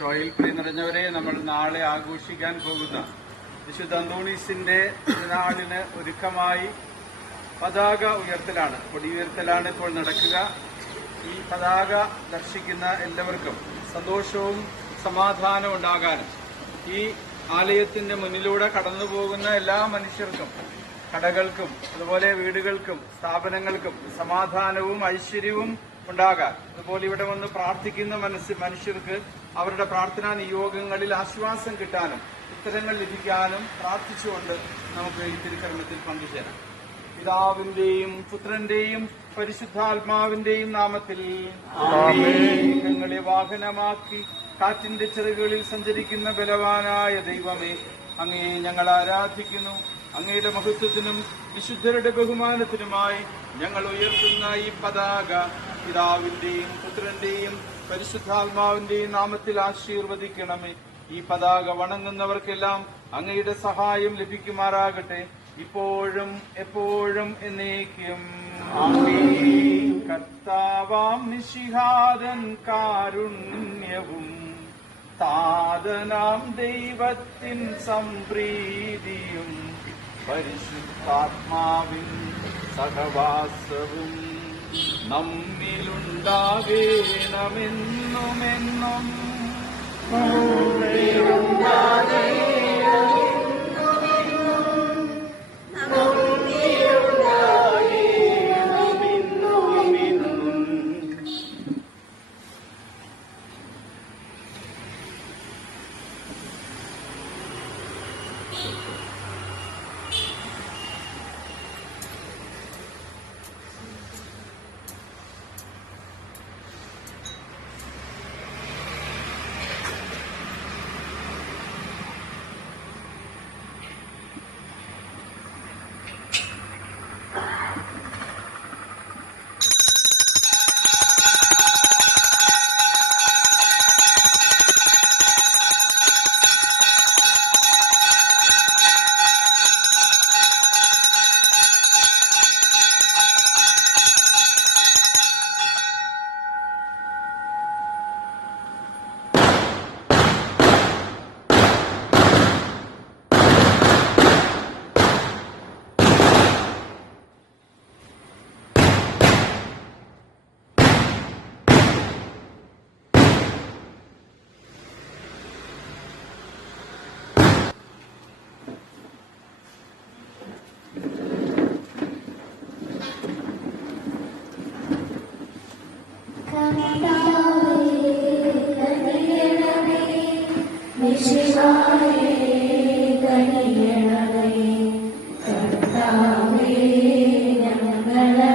ഈശോയിൽ പ്രിയ നിറഞ്ഞവരെ, നമ്മൾ നാളെ ആഘോഷിക്കാൻ പോകുന്ന വിശുദ്ധ അന്തോണീസിന്റെ തിരുനാളിന് ഒരുക്കമായി പതാക ഉയർത്തലാണ്, കൊടിയുയർത്തലാണ് ഇപ്പോൾ നടക്കുക. ഈ പതാക ദർശിക്കുന്ന എല്ലാവർക്കും സന്തോഷവും സമാധാനവും ഉണ്ടാകാനും ഈ ആലയത്തിന്റെ മുന്നിലൂടെ കടന്നുപോകുന്ന എല്ലാ മനുഷ്യർക്കും, കടകൾക്കും അതുപോലെ വീടുകൾക്കും സ്ഥാപനങ്ങൾക്കും സമാധാനവും ഐശ്വര്യവും ഉണ്ടാകാൻ, അതുപോലെ ഇവിടെ വന്ന് പ്രാർത്ഥിക്കുന്ന മനുഷ്യർക്ക് അവരുടെ പ്രാർത്ഥനാ നിയോഗങ്ങളിൽ ആശ്വാസം കിട്ടാനും ഉത്തരങ്ങൾ ലഭിക്കാനും പ്രാർത്ഥിച്ചുകൊണ്ട് നമുക്ക് ഈ തിരുക്കർമ്മത്തിൽ പങ്കുചേരാം. പിതാവിന്റെയും പുത്രന്റെയും പരിശുദ്ധാത്മാവിന്റെയും നാമത്തിൽ മേഘങ്ങളെ വാഹനമാക്കി കാറ്റിന്റെ ചിറകുകളിൽ സഞ്ചരിക്കുന്ന ബലവാനായ ദൈവമേ, അങ്ങയെ ഞങ്ങൾ ആരാധിക്കുന്നു. അങ്ങയുടെ മഹത്വത്തിനും വിശുദ്ധരുടെ ബഹുമാനത്തിനുമായി ഞങ്ങൾ ഉയർത്തുന്ന ഈ പതാക പിതാവിന്റെയും പുത്രന്റെയും പരിശുദ്ധാത്മാവിന്റെയും നാമത്തിൽ ആശീർവദിക്കണമേ. ഈ പതാക വണങ്ങുന്നവർക്കെല്ലാം അങ്ങയുടെ സഹായം ലഭിക്കുമാറാകട്ടെ, ഇപ്പോഴും എപ്പോഴും എന്നേക്കും. കർത്താവാം മിശിഹാതൻ കാരുണ്യവും താതനാം ദൈവത്തിൻ സംപ്രീതിയും പരിശുദ്ധാത്മാവിൻ സഹവാസവും നമ്മിലുണ്ടാകേണമെന്നുമെന്നും.